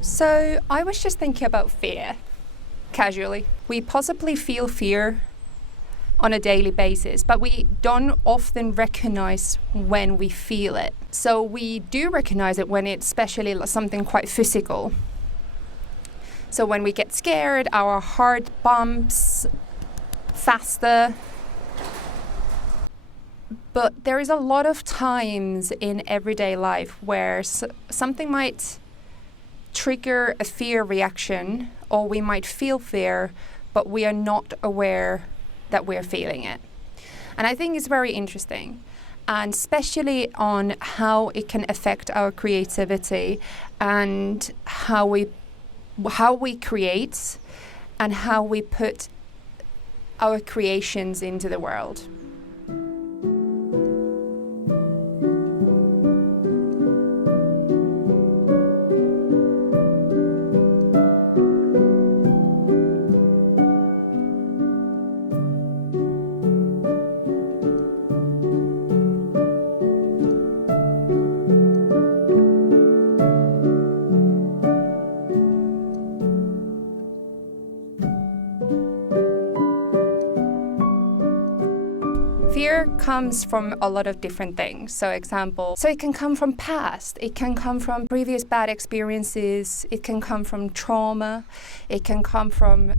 So I was just thinking about fear, casually. We possibly feel fear on a daily basis, but we don't often recognize when we feel it. So we do recognize it when it's especially something quite physical. So when we get scared, our heart bumps faster. But there is a lot of times in everyday life where something might trigger a fear reaction, or we might feel fear, but we are not aware that we're feeling it. And I think it's very interesting, and especially on how it can affect our creativity and how we create and how we put our creations into the world. Fear comes from a lot of different things. So it can come from past, it can come from previous bad experiences, it can come from trauma, it can come from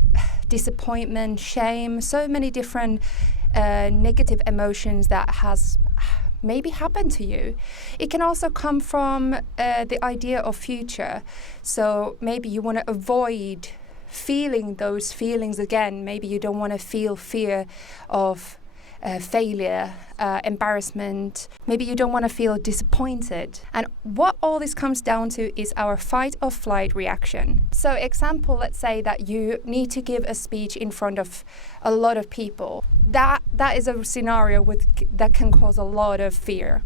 disappointment, shame, so many different negative emotions that has maybe happened to you. It can also come from the idea of future. So maybe you want to avoid feeling those feelings again. Maybe you don't want to feel fear of failure, embarrassment. Maybe you don't want to feel disappointed. And what all this comes down to is our fight or flight reaction. So example, let's say that you need to give a speech in front of a lot of people. That is a scenario that can cause a lot of fear.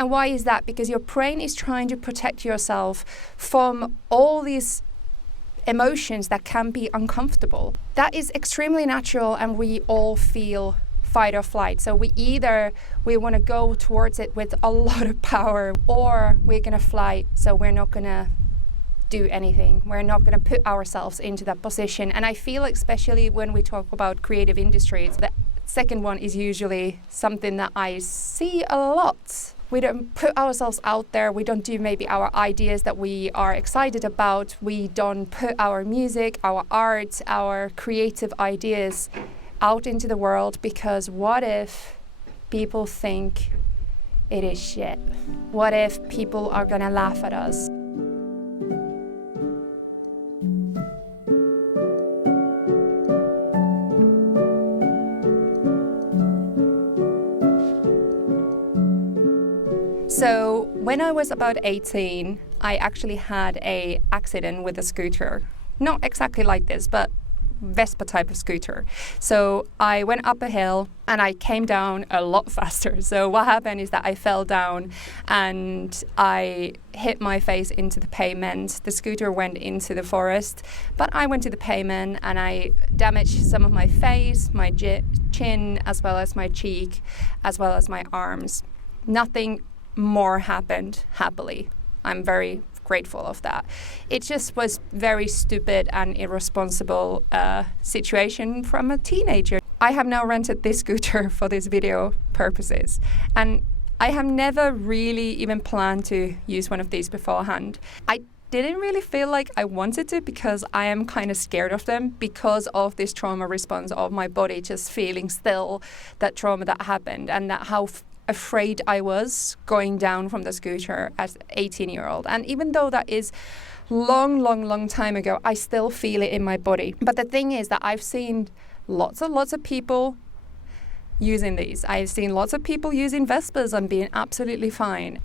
And why is that? Because your brain is trying to protect yourself from all these emotions that can be uncomfortable. That is extremely natural, and we all feel fight or flight. So we want to go towards it with a lot of power, or we're going to fly, so we're not going to do anything. We're not going to put ourselves into that position. And I feel, especially when we talk about creative industries, the second one is usually something that I see a lot. We don't put ourselves out there. We don't do maybe our ideas that we are excited about. We don't put our music, our art, our creative ideas out into the world, because what if people think it is shit? What if people are gonna laugh at us? So when I was about 18, I actually had an accident with a scooter. Not exactly like this, but Vespa type of scooter. So I went up a hill and I came down a lot faster. So what happened is that I fell down and I hit my face into the pavement. The scooter went into the forest, but I went to the pavement and I damaged some of my face, my chin, as well as my cheek, as well as my arms. Nothing more happened, happily. I'm very grateful of that. It just was very stupid and irresponsible situation from a teenager. I have now rented this scooter for this video purposes, and I have never really even planned to use one of these beforehand. I didn't really feel like I wanted to, because I am kind of scared of them because of this trauma response of my body just feeling still that trauma that happened, and that how afraid I was going down from the scooter as an 18-year-old. And even though that is long time ago, I still feel it in my body. But the thing is that I've seen lots of people using these. I've seen lots of people using Vespas and being absolutely fine.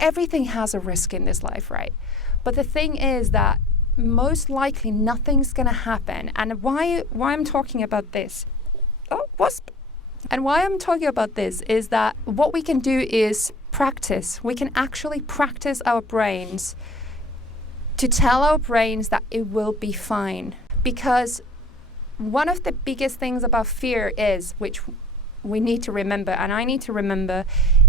Everything has a risk in this life, right? But the thing is that most likely nothing's going to happen. And why I'm talking about this? Oh, wasp. And why I'm talking about this is that what we can do is practice. We can actually practice our brains to tell our brains that it will be fine. Because one of the biggest things about fear is, which we need to remember, and I need to remember,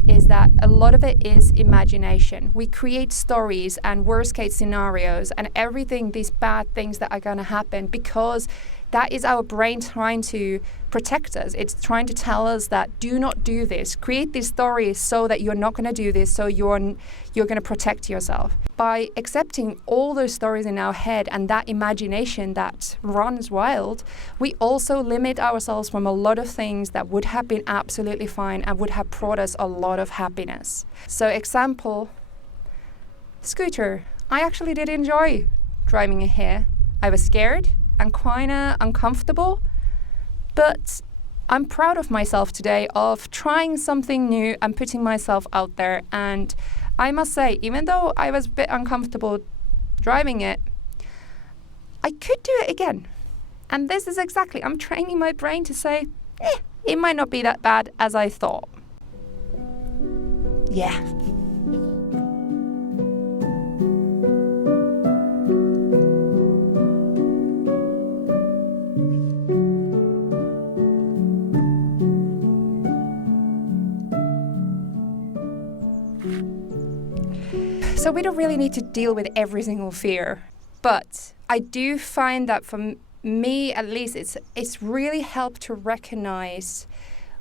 is that a lot of it is imagination. We create stories and worst case scenarios and everything, these bad things that are going to happen, because that is our brain trying to protect us. It's trying to tell us that do not do this. Create these stories so that you're not going to do this, so you're going to protect yourself. By accepting all those stories in our head and that imagination that runs wild, we also limit ourselves from a lot of things that would have been absolutely fine and would have brought us a lot of happiness. So example, scooter. I actually did enjoy driving it here. I was scared and kinda uncomfortable, but I'm proud of myself today of trying something new and putting myself out there. And I must say, even though I was a bit uncomfortable driving it, I could do it again. And this is exactly, I'm training my brain to say, it might not be that bad as I thought. Yeah. So we don't really need to deal with every single fear, but I do find that for me, at least, it's really helped to recognize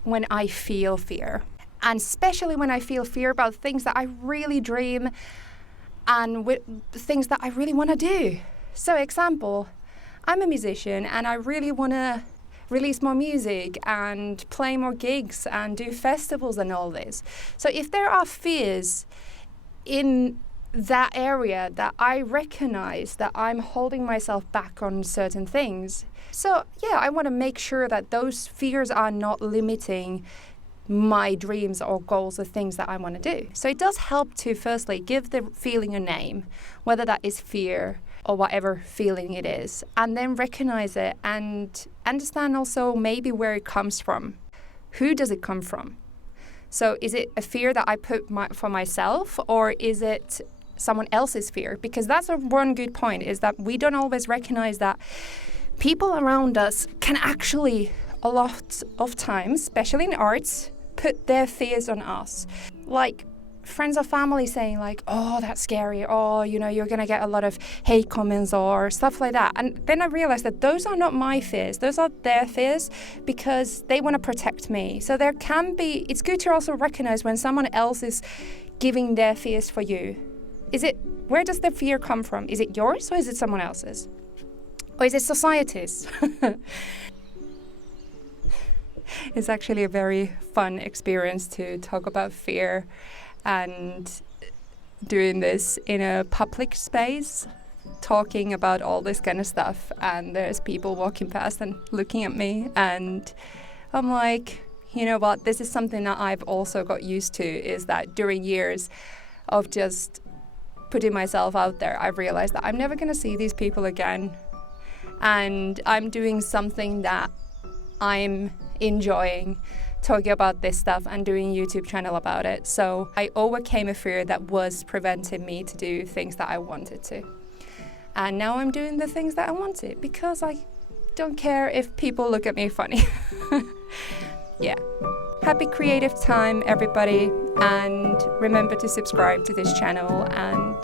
when I feel fear, and especially when I feel fear about things that I really dream and with things that I really want to do. So example, I'm a musician and I really want to release more music and play more gigs and do festivals and all this. So if there are fears in that area that I recognize that I'm holding myself back on certain things. So yeah, I want to make sure that those fears are not limiting my dreams or goals or things that I want to do. So it does help to firstly give the feeling a name, whether that is fear or whatever feeling it is, and then recognize it and understand also maybe where it comes from. Who does it come from? So is it a fear that I put for myself, or is it someone else's fear? Because that's one good point, is that we don't always recognize that people around us can actually, a lot of times, especially in arts, put their fears on us. Like friends or family saying like, oh, that's scary, or, you're going to get a lot of hate comments or stuff like that. And then I realized that those are not my fears. Those are their fears because they want to protect me. So it's good to also recognize when someone else is giving their fears for you. Where does the fear come from? Is it yours or is it someone else's? Or is it society's? It's actually a very fun experience to talk about fear and doing this in a public space, talking about all this kind of stuff. And there's people walking past and looking at me. And I'm like, you know what? This is something that I've also got used to, is that during years of just putting myself out there, I've realized that I'm never going to see these people again. And I'm doing something that I'm enjoying, talking about this stuff and doing a YouTube channel about it. So I overcame a fear that was preventing me to do things that I wanted to. And now I'm doing the things that I wanted because I don't care if people look at me funny. Yeah. Happy creative time, everybody, and remember to subscribe to this channel and